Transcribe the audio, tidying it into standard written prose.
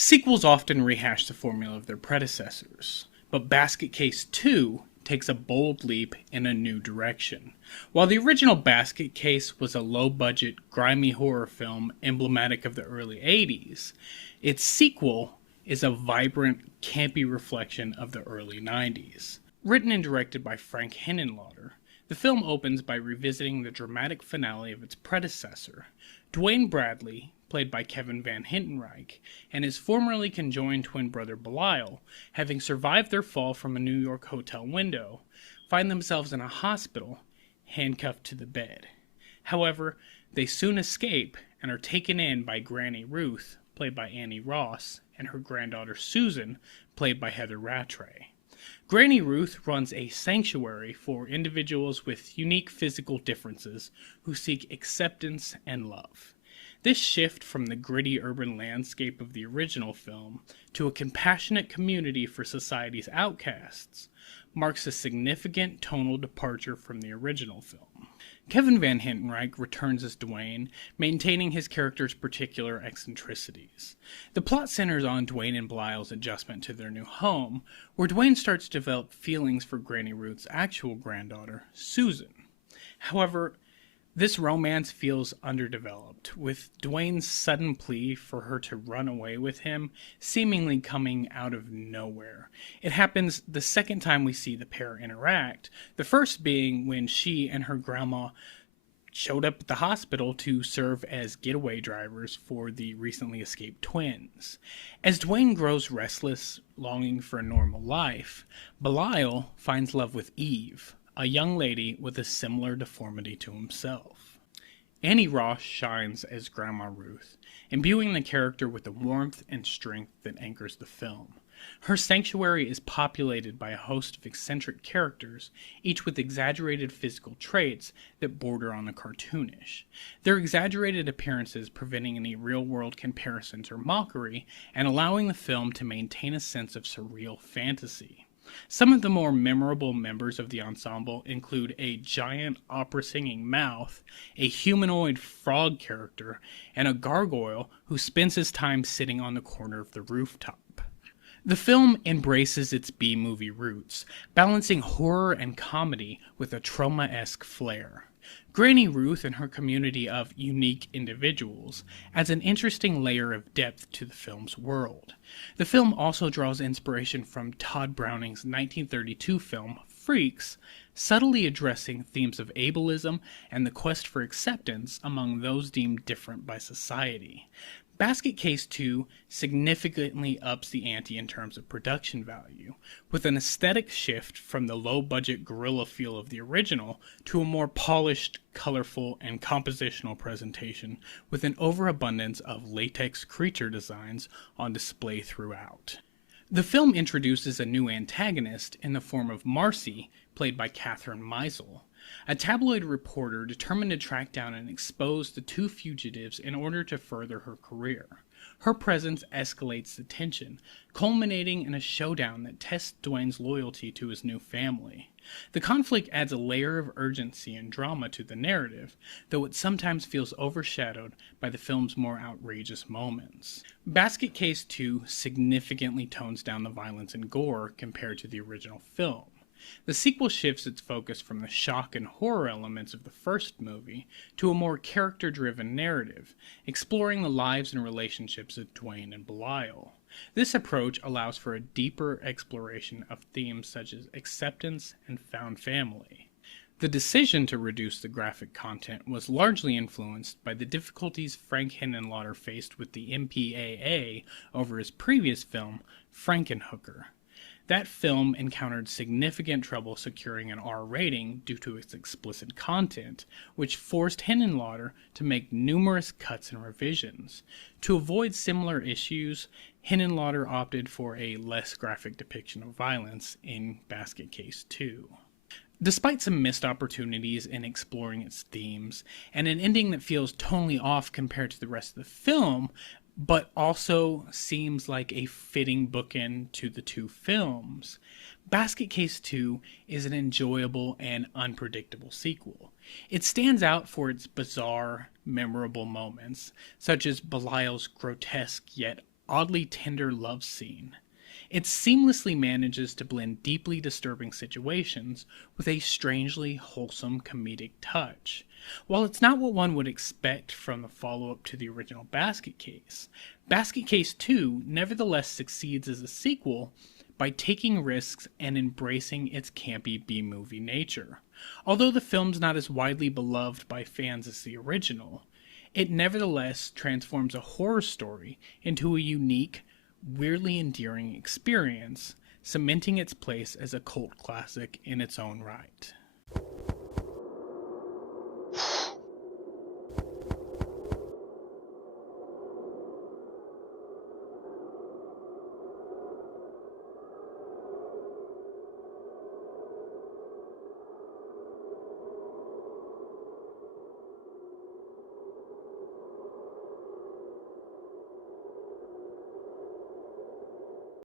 Sequels often rehash the formula of their predecessors, but Basket Case 2 takes a bold leap in a new direction. While the original Basket Case was a low-budget, grimy horror film emblematic of the early 80s, its sequel is a vibrant, campy reflection of the early 90s. Written and directed by Frank Henenlotter, the film opens by revisiting the dramatic finale of its predecessor. Duane Bradley, played by Kevin Van Hintenreich, and his formerly conjoined twin brother Belial, having survived their fall from a New York hotel window, find themselves in a hospital, handcuffed to the bed. However, they soon escape and are taken in by Granny Ruth, played by Annie Ross, and her granddaughter Susan, played by Heather Rattray. Granny Ruth runs a sanctuary for individuals with unique physical differences who seek acceptance and love. This shift from the gritty urban landscape of the original film to a compassionate community for society's outcasts marks a significant tonal departure from the original film. Kevin Van Hintenreich returns as Duane, maintaining his character's particular eccentricities. The plot centers on Duane and Belial's adjustment to their new home, where Duane starts to develop feelings for Granny Ruth's actual granddaughter, Susan. However, this romance feels underdeveloped, with Duane's sudden plea for her to run away with him seemingly coming out of nowhere. It happens the second time we see the pair interact, the first being when she and her grandma showed up at the hospital to serve as getaway drivers for the recently escaped twins. As Duane grows restless, longing for a normal life, Belial finds love with Eve, a young lady with a similar deformity to himself. Annie Ross shines as Grandma Ruth, imbuing the character with the warmth and strength that anchors the film. Her sanctuary is populated by a host of eccentric characters, each with exaggerated physical traits that border on the cartoonish. Their exaggerated appearances preventing any real-world comparisons or mockery, and allowing the film to maintain a sense of surreal fantasy. Some of the more memorable members of the ensemble include a giant opera-singing mouth, a humanoid frog character, and a gargoyle who spends his time sitting on the corner of the rooftop. The film embraces its B-movie roots, balancing horror and comedy with a Troma-esque flair. Granny Ruth and her community of unique individuals adds an interesting layer of depth to the film's world. The film also draws inspiration from Todd Browning's 1932 film Freaks, subtly addressing themes of ableism and the quest for acceptance among those deemed different by society. Basket Case 2 significantly ups the ante in terms of production value, with an aesthetic shift from the low-budget guerrilla feel of the original to a more polished, colorful, and compositional presentation with an overabundance of latex creature designs on display throughout. The film introduces a new antagonist in the form of Marcy, played by Catherine Meisel, a tabloid reporter determined to track down and expose the two fugitives in order to further her career. Her presence escalates the tension, culminating in a showdown that tests Duane's loyalty to his new family. The conflict adds a layer of urgency and drama to the narrative, though it sometimes feels overshadowed by the film's more outrageous moments. Basket Case 2 significantly tones down the violence and gore compared to the original film. The sequel shifts its focus from the shock and horror elements of the first movie to a more character-driven narrative, exploring the lives and relationships of Duane and Belial. This approach allows for a deeper exploration of themes such as acceptance and found family. The decision to reduce the graphic content was largely influenced by the difficulties Frank Henenlotter faced with the MPAA over his previous film, Frankenhooker. That film encountered significant trouble securing an R rating due to its explicit content, which forced Henenlotter to make numerous cuts and revisions. To avoid similar issues, Henenlotter opted for a less graphic depiction of violence in Basket Case 2. Despite some missed opportunities in exploring its themes, and an ending that feels tonally off compared to the rest of the film, but also seems like a fitting bookend to the two films, Basket Case 2 is an enjoyable and unpredictable sequel. It stands out for its bizarre, memorable moments, such as Belial's grotesque yet oddly tender love scene. It seamlessly manages to blend deeply disturbing situations with a strangely wholesome comedic touch. While it's not what one would expect from the follow up to the original Basket Case 2 nevertheless succeeds as a sequel by taking risks and embracing its campy B movie nature. Although the film's not as widely beloved by fans as the original, it nevertheless transforms a horror story into a unique, weirdly endearing experience, cementing its place as a cult classic in its own right.